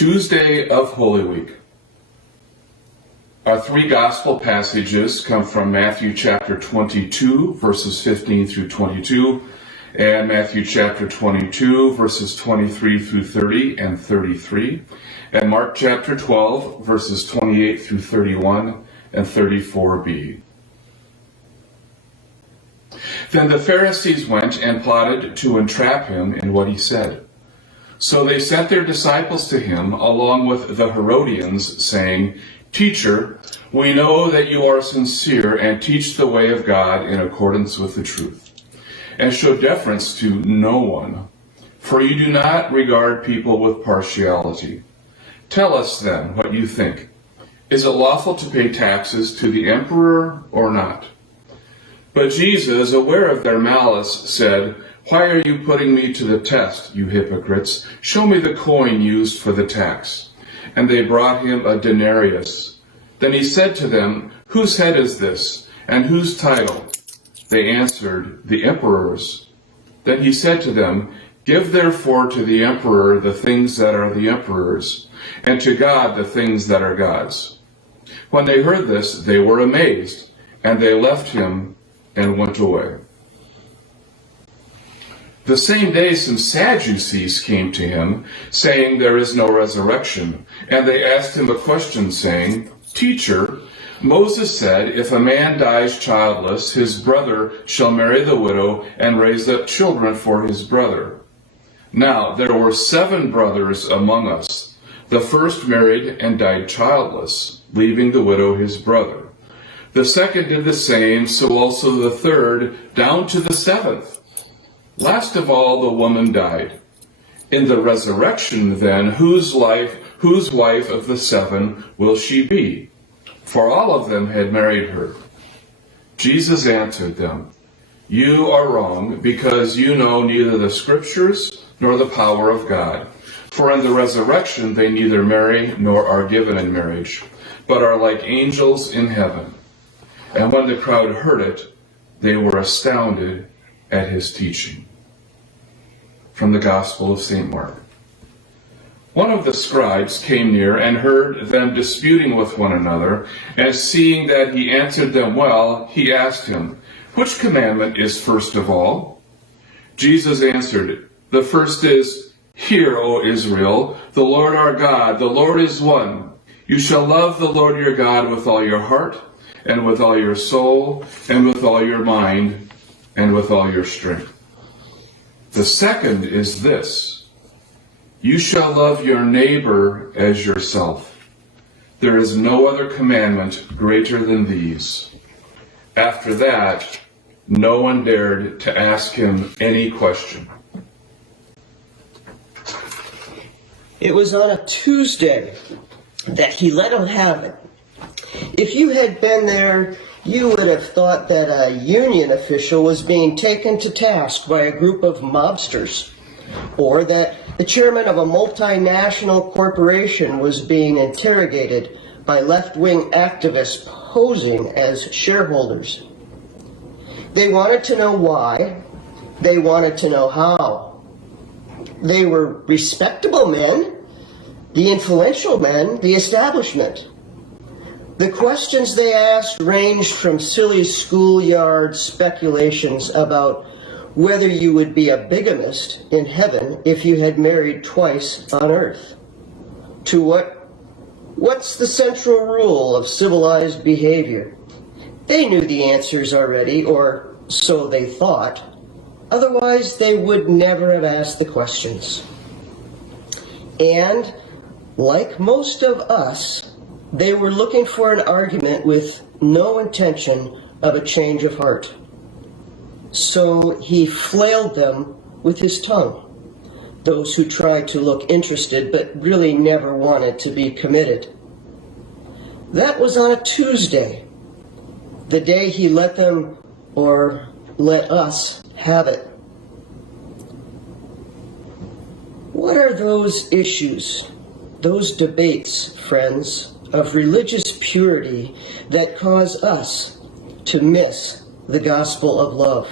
Tuesday of Holy Week. Our three gospel passages come from Matthew chapter 22, verses 15 through 22, and Matthew chapter 22, verses 23 through 30 and 33, and Mark chapter 12, verses 28 through 31 and 34b. Then the Pharisees went and plotted to entrap him in what he said. So they sent their disciples to him along with the Herodians, saying, "Teacher, we know that you are sincere and teach the way of God in accordance with the truth, and show deference to no one, for you do not regard people with partiality. Tell us then what you think. Is it lawful to pay taxes to the emperor or not?" But Jesus, aware of their malice, said, "Why are you putting me to the test, you hypocrites? Show me the coin used for the tax." And they brought him a denarius. Then he said to them, "Whose head is this, and whose title?" They answered, "The emperor's." Then he said to them, "Give therefore to the emperor the things that are the emperor's, and to God the things that are God's." When they heard this, they were amazed, and they left him and went away. The same day some Sadducees came to him, saying, "There is no resurrection." And they asked him a question, saying, "Teacher, Moses said, if a man dies childless, his brother shall marry the widow and raise up children for his brother. Now there were 7 brothers among us. The first married and died childless, leaving the widow his brother. The second did the same, so also the third, down to the 7th. Last of all, the woman died. In the resurrection, then, whose wife of the 7 will she be? For all of them had married her. Jesus answered them, "You are wrong, because you know neither the Scriptures nor the power of God. For in the resurrection they neither marry nor are given in marriage, but are like angels in heaven." And when the crowd heard it, they were astounded at his teaching. From the Gospel of St. Mark. One of the scribes came near and heard them disputing with one another, and seeing that he answered them well, he asked him, "Which commandment is first of all?" Jesus answered, "The first is, Hear, O Israel, the Lord our God, the Lord is one. You shall love the Lord your God with all your heart, and with all your soul, and with all your mind, and with all your strength. The second is this, you shall love your neighbor as yourself. There is no other commandment greater than these." After that, no one dared to ask him any question. It was on a Tuesday that he let him have it. If you had been there, you would have thought that a union official was being taken to task by a group of mobsters, or that the chairman of a multinational corporation was being interrogated by left-wing activists posing as shareholders. They wanted to know why. They wanted to know how. They were respectable men, the influential men, the establishment. The questions they asked ranged from silly schoolyard speculations about whether you would be a bigamist in heaven if you had married twice on earth, to what's the central rule of civilized behavior. They knew the answers already, or so they thought. Otherwise, they would never have asked the questions. And, like most of us, they were looking for an argument with no intention of a change of heart. So he flailed them with his tongue, those who tried to look interested but really never wanted to be committed. That was on a Tuesday, the day he let them, or let us, have it. What are those issues, those debates, friends, of religious purity that cause us to miss the gospel of love?